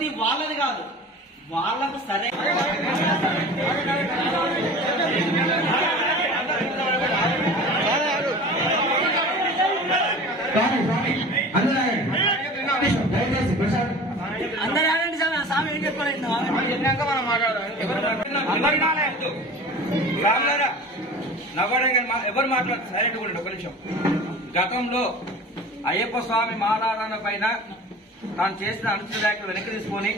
రెండోది వాళ్ళది కాదు, వాళ్ళకు సరే అందరూ ఆడండి సార్. నా స్వామి ఏం చెప్పలేదు మనం మాట్లాడాలి. నవ్వడం ఎవరు మాట్లాడు సైలెంట్ కూడా ఒక నిమిషం. గతంలో అయ్యప్ప స్వామి మాలారాధన పైన తాను చేసిన అనుచిత వ్యాఖ్యలు వెనక్కి తీసుకొని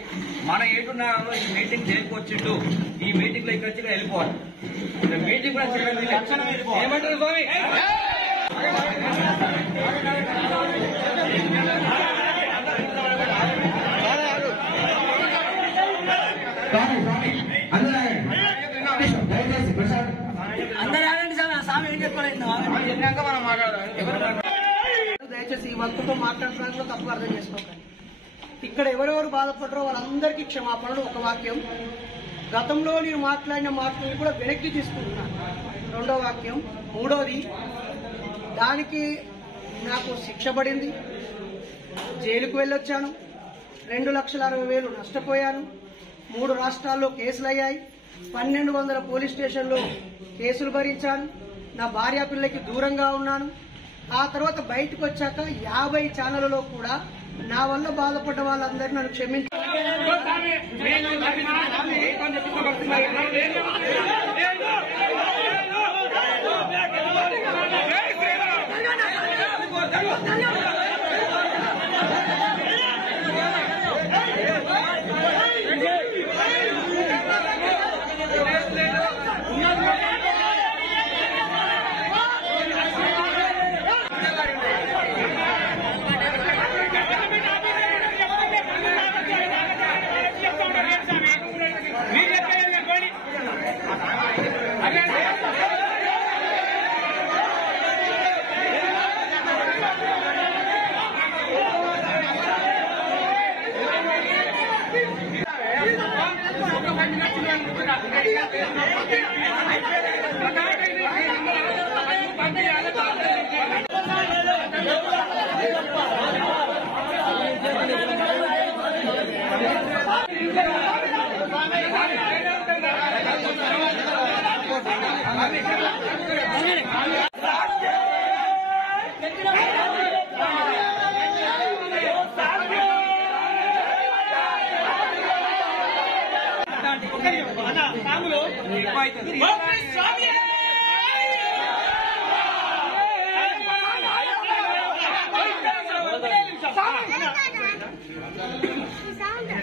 మన ఏటున్నారో ఈ మీటింగ్ చేయకొచ్చిండు, ఈ మీటింగ్ లో ఇక్కడ వెళ్ళిపోవాలి. మీటింగ్ కూడా ఏమంటారు స్వామి? అందరూ ఆడండి సార్. నా స్వామి ఏం చెప్పలేదు మనం మాట్లాడాలి. దయచేసి ఈ వంతుతో మాట్లాడడానికి తప్పు అర్థం చేసుకోకండి. ఇక్కడ ఎవరెవరు బాధపడరో వాళ్ళందరికీ క్షమాపణలు. ఒక వాక్యం, గతంలో నేను మాట్లాడిన మాటలను కూడా వెనక్కి తీసుకుంటున్నాను. రెండో వాక్యం. మూడోది, దానికి నాకు శిక్ష పడింది, జైలుకు వెళ్ళొచ్చాను, 2,60,000 నష్టపోయాను, 3 రాష్ట్రాల్లో కేసులు అయ్యాయి, 1,200 పోలీస్ స్టేషన్లో కేసులు భరించాను, నా భార్య పిల్లకి దూరంగా ఉన్నాను. ఆ తర్వాత బయటకు వచ్చాక 50 ఛానళ్లలో కూడా నా వల్ల బాధపడ్డ వాళ్ళందరినీ నన్ను క్షమించారు.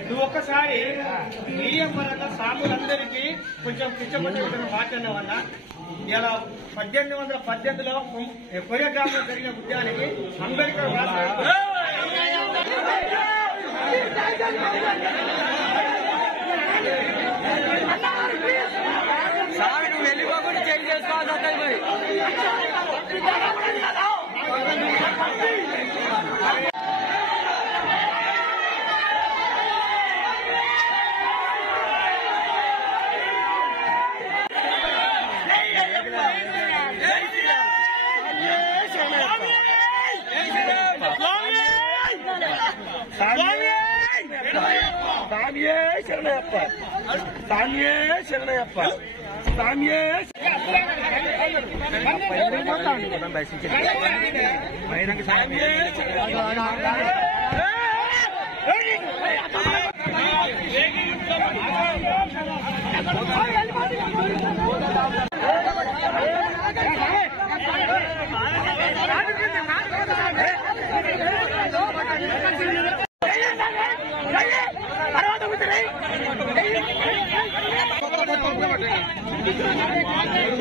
నువ్వు ఒక్కసారి మీడియా పరంగా సాములందరికీ కొంచెం పిచ్చపట్టే మాట్లాడిన వల్ల ఇలా 1818లో కొరియోగ్రాఫ్లో జరిగిన ఉద్యానికి అంబేద్కర్ వెళ్ళిపోకుండా చేంజ్ చేసుకోవాలి.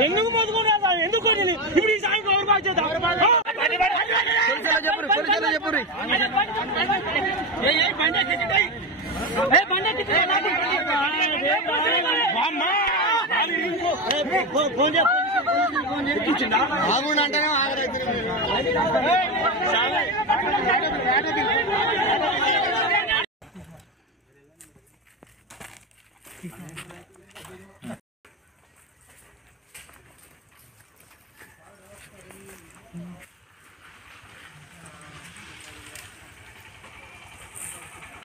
ఎందుకు పోతుకున్నా ఎందుకు ఇప్పుడు ఈ సాయంత్రం ఎవరు బాధ్యత చెప్పు అంటేనే